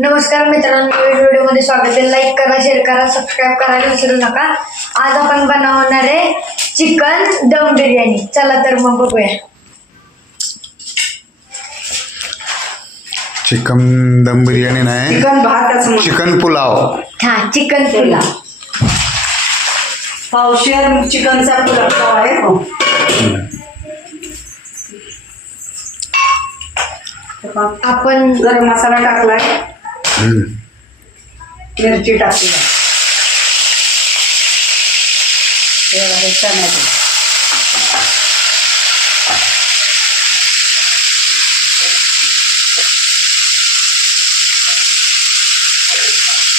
नमस्कार मित्रांनो नवीन व्हिडिओमध्ये स्वागत आहे. लाईक करा शेअर करा सबस्क्राईब करायला विसरू नका. आज आपण बनवणार आहे चिकन दम बिर्याणी. चला तर मग बघूया. चिकन दम बिर्याणी नाही. चिकन भातच म्हण. चिकन पुलाव. हा चिकन पुलाव. पावशेर चिकनचा पुलाव आहे हो. आपण गरम मसाला टाकलाय. मिरची टाकली. हे आहे टमॅटो.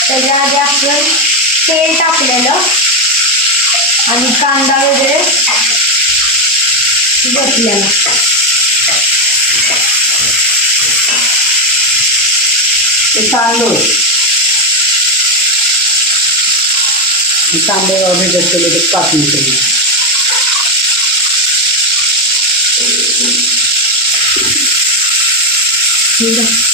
त्याच्या आधी आपण तेल टाकलेलं आणि कांदा वगैरे घेतलेला. ते तांदूळ. हे तांदूळ भिजत केले ते पाच मिनिटं. ठीक आहे.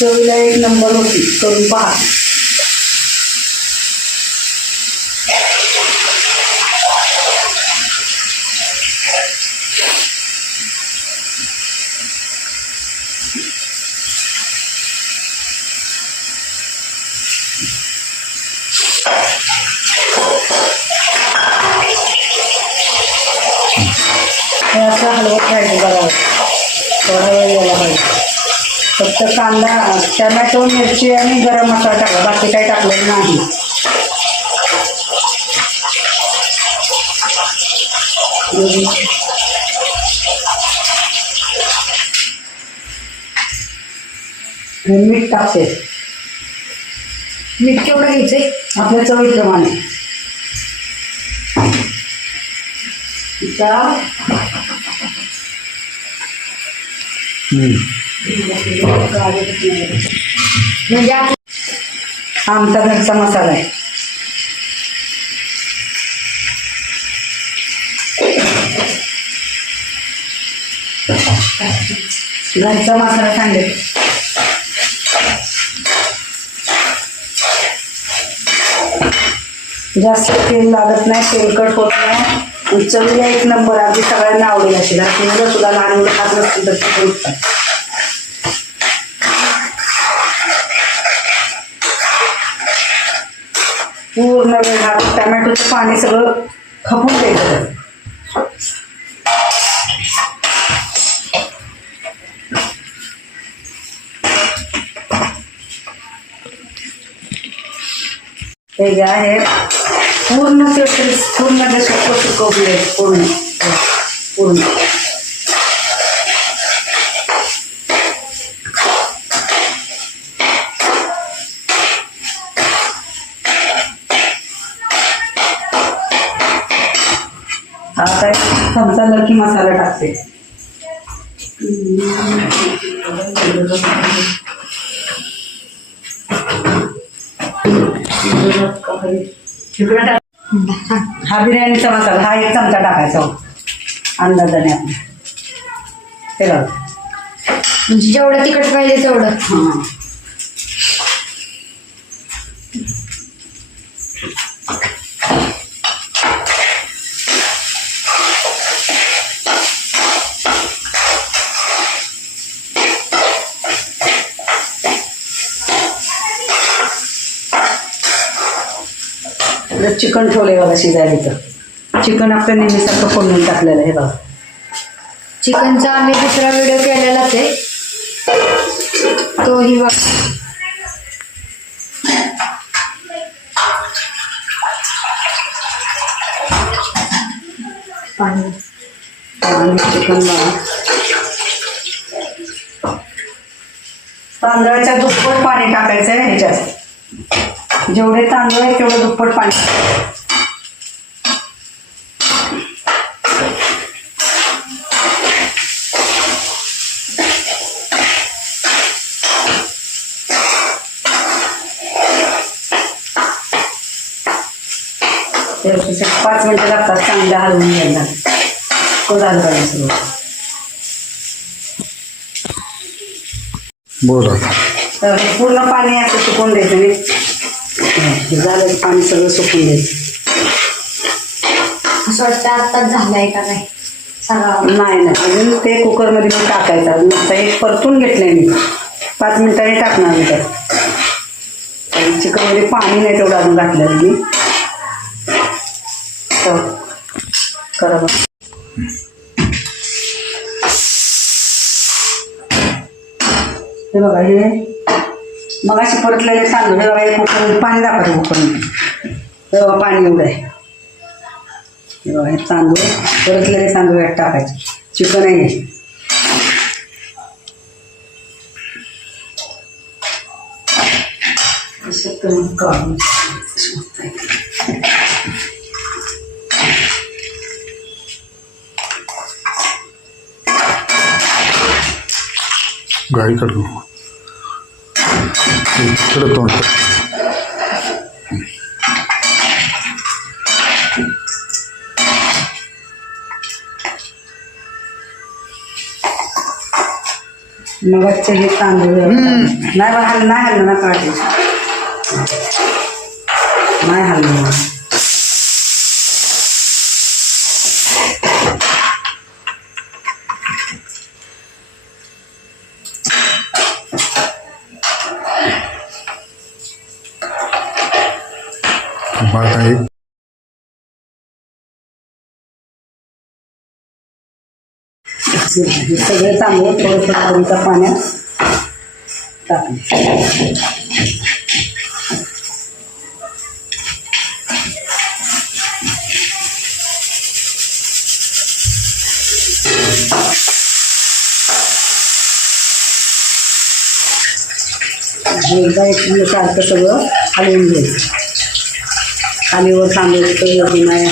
चवीला एक नंबर होती. करून पहा हे असं हलवत पाहिजे बघा. थोडा वेळ गेला पाहिजे फक्त कांदा टमॅटो मिरची आणि गरम मसाला टाकला बाकी काही टाकलेलं नाही. आणि मीठ टाकते. मीठ केवढं घ्यायचंय? आपल्या चवीप्रमाणे. म्हणजे आमचा घरचा मसाला आहे. घरचा मसाला सांगेल जास्त तेल लागत नाही तेलकट होत नाही. आणि चवीला एक नंबर अगदी सगळ्यांना आवडेल अशी. लहान मुलं सुद्धा लहान मुलं खात नसतील तर ते करून पूर्ण वेळ हा टमॅटोचं पाणी सगळं खपून द्यायचं हे जे आहे पूर्ण ते पूर्ण ते सुकं सुकवले पूर्ण. पूर्ण. आता समजा चमचा लकी मसाला टाकते. हा बिर्याणीचा मसाला हा एक चमचा टाकायचा हो. अंदाजाने आपल्या हे बघ. म्हणजे जेवढं तिखट पाहिजे तेवढं. हां. चिकन ठेवले बघा शिजायला इथं. चिकन आपल्या नेहमीसारखं फोडून टाकलेलं आहे बघा. चिकनचा आम्ही दुसरा व्हिडिओ केलेलाच आहे. तोही बघ. पाणी. चिकन बघा. तांदळाच्या दुप्पट पाणी टाकायचं आहे ह्याच्यात. जेवढे तांदूळ आहे तेवढं दुप्पट पाणी. पाच मिनटं लागतात चांगलं हलवून घ्यायला. झालं पाहिजे सगळं बोल. पूर्ण पाणी असं सुकून द्यायचं झालं पाणी सगळं सुकून द्यायचं. असं वाटतं आत्ताच झालाय का नाही? सांगा नाही नाही. अजून ते कुकरमध्ये मग टाकायचं. अजून आता एक परतून घेतलंय मी. पाच मिनिटांनी टाकणार मी आणि चिकनमध्ये पाणी नाही तेवढं अजून घातलं मी. तर करा हे बघा हे मग अशी परतलेले तांदूळ हे बघा हे कुकरमध्ये पाणी दाखवते उकळून हे बघा पाणी एवढं आहे. हे बघा हे तांदूळ परतलेले तांदूळ यात टाकायचे. चिकन आहे. गाडी असं करून काढून. गाडी काढू इकडं तोंड कर. मग हे तांदूळ नाही बा हल्लं नाही हल्लं ना काढते नाही हल्लं ना. भात आहे सगळे तांदूळ थोडस कढीच्या पाण्यात टाकले एकदा एक सारखं सगळं हलवून घ्यायचं खालीवर तांदूळ तर नाही.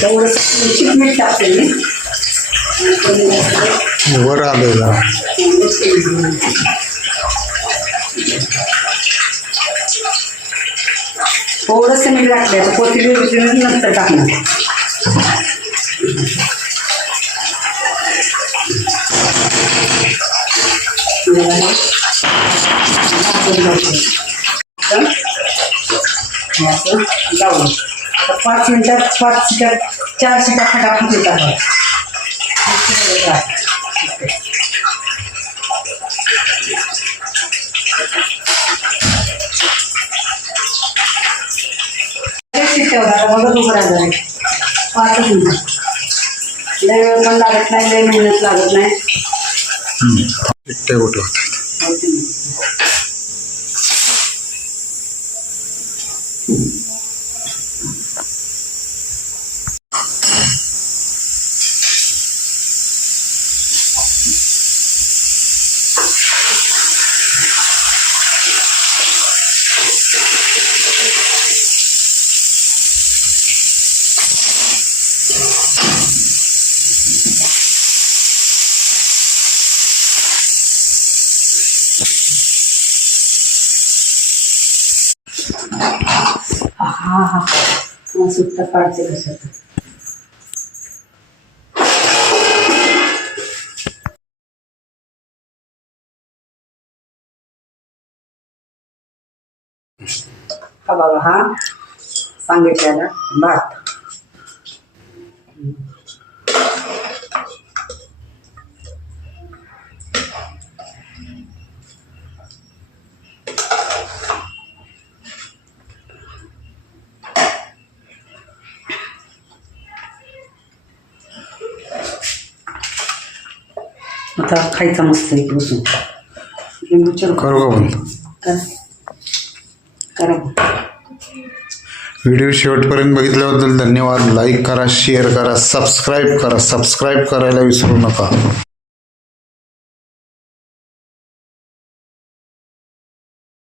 तेवढं चिक मीठ टाकते मी. वर आलेला. थोडंसं मीठ घातलं कोथिंबीर बिथिंबीर नंतर टाकणार. असं पाच मिनिटात पाच शिटा चार शिटा फटाफट येतात शिट्ट्या होतात बघत उभं राहणार पाचच मिनिट लय वेळ पण लागत नाही लय मेहनत लागत नाही एकटे कुठं होतात हा सुट्टा काढते हा बघा हा सांगितलेला भात आता खायचा मस्त एक बसून लिंबू चिरून करू का बंद करा करा. बघ. व्हिडिओ शेवटपर्यंत बघितल्याबद्दल धन्यवाद. लाईक करा शेअर करा सबस्क्राईब करा. सबस्क्राईब करायला विसरू नका.